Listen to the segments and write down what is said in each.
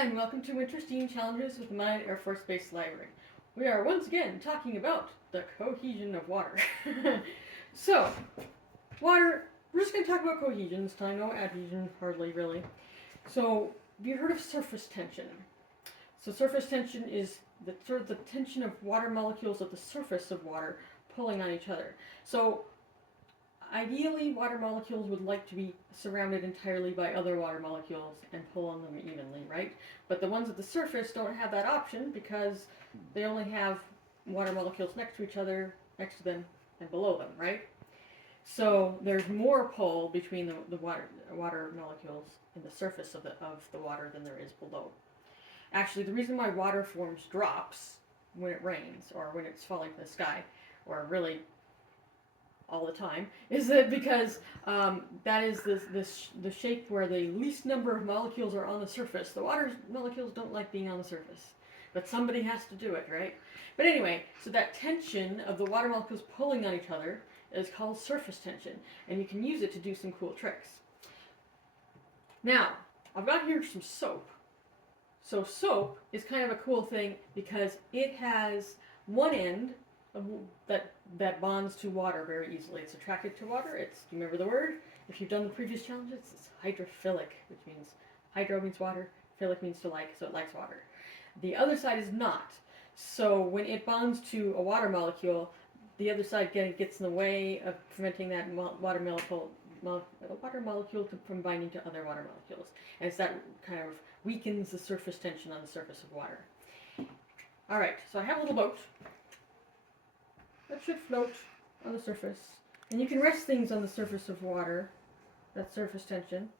and welcome to Interesting Challenges with the Mine Air Force Base Library. We are once again talking about the cohesion of water. So, water, we're just going to talk about cohesion this time, no adhesion, hardly really. So, have you heard of surface tension? So surface tension is the sort of the tension of water molecules at the surface of water pulling on each other. So ideally, water molecules would like to be surrounded entirely by other water molecules and pull on them evenly, right? But the ones at the surface don't have that option because they only have water molecules next to each other, next to them, and below them, right? So there's more pull between the water molecules in the surface of the water than there is below. Actually, the reason why water forms drops when it rains or when it's falling from the sky, or really all the time, is that because that is the shape where the least number of molecules are on the surface. The water molecules don't like being on the surface, but somebody has to do it, right? But anyway, so that tension of the water molecules pulling on each other is called surface tension, and you can use it to do some cool tricks. Now, I've got here some soap. So soap is kind of a cool thing because it has one end that bonds to water very easily. It's attracted to water. Do you remember the word? If you've done the previous challenges, it's hydrophilic, which means hydro means water, philic means to like, so it likes water. The other side is not. So when it bonds to a water molecule, the other side gets in the way of preventing that water molecule from binding to other water molecules. And it's that kind of weakens the surface tension on the surface of water. Alright, so I have a little boat that should float on the surface. And you can rest things on the surface of water, that surface tension,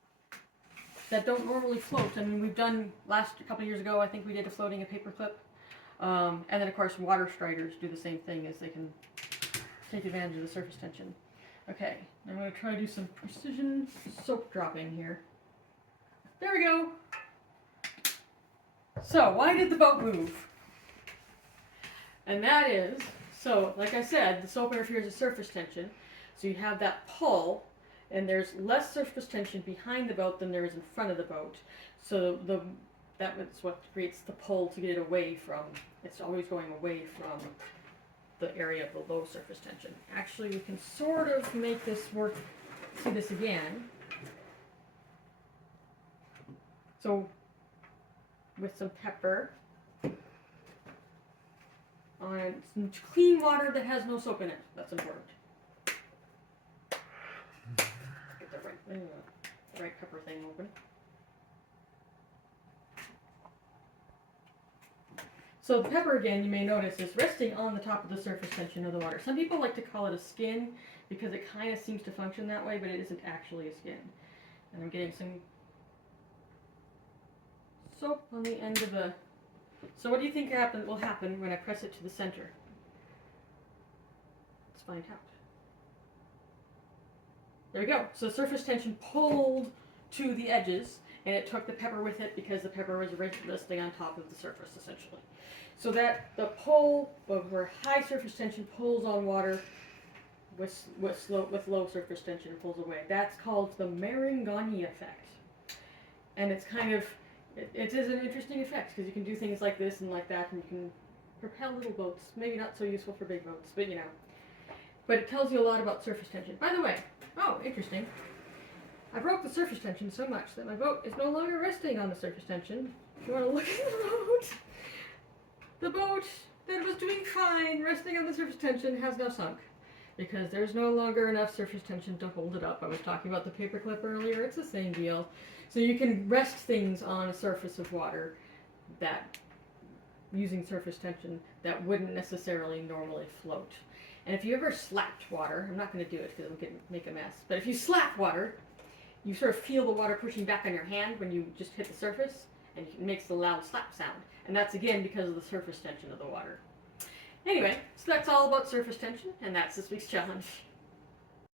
that don't normally float. I mean, we've done, a couple of years ago, I think we did a floating a paperclip. And then, of course, water striders do the same thing, as they can take advantage of the surface tension. Okay, I'm going to try to do some precision soap dropping here. There we go! So, why did the boat move? And that is, so like I said, the soap interferes with surface tension. So you have that pull, and there's less surface tension behind the boat than there is in front of the boat. So that is what creates the pull to get it away from, it's always going away from the area of the low surface tension. Actually, we can sort of make this work, see this again. So, with some pepper on some clean water that has no soap in it. That's important. Get the right pepper thing open. So the pepper, again, you may notice, is resting on the top of the surface tension of the water. Some people like to call it a skin because it kind of seems to function that way, but it isn't actually a skin. And I'm getting some soap on the end of the... So what do you think will happen when I press it to the center? Let's find out. There we go. So surface tension pulled to the edges, and it took the pepper with it because the pepper was resting on top of the surface, essentially. So that the pull, where high surface tension pulls on water with low surface tension pulls away. That's called the Marangoni effect. And it's kind of... It is an interesting effect because you can do things like this and like that, and you can propel little boats. Maybe not so useful for big boats, but you know. But it tells you a lot about surface tension. By the way, oh, interesting. I broke the surface tension so much that my boat is no longer resting on the surface tension. If you want to look at the boat that was doing fine resting on the surface tension has now sunk because there's no longer enough surface tension to hold it up. I was talking about the paperclip earlier. It's the same deal. So you can rest things on a surface of water that, using surface tension, that wouldn't necessarily normally float. And if you ever slapped water, I'm not going to do it because it would make a mess, but if you slap water, you sort of feel the water pushing back on your hand when you just hit the surface, and it makes the loud slap sound. And that's again because of the surface tension of the water. Anyway, so that's all about surface tension, and that's this week's challenge.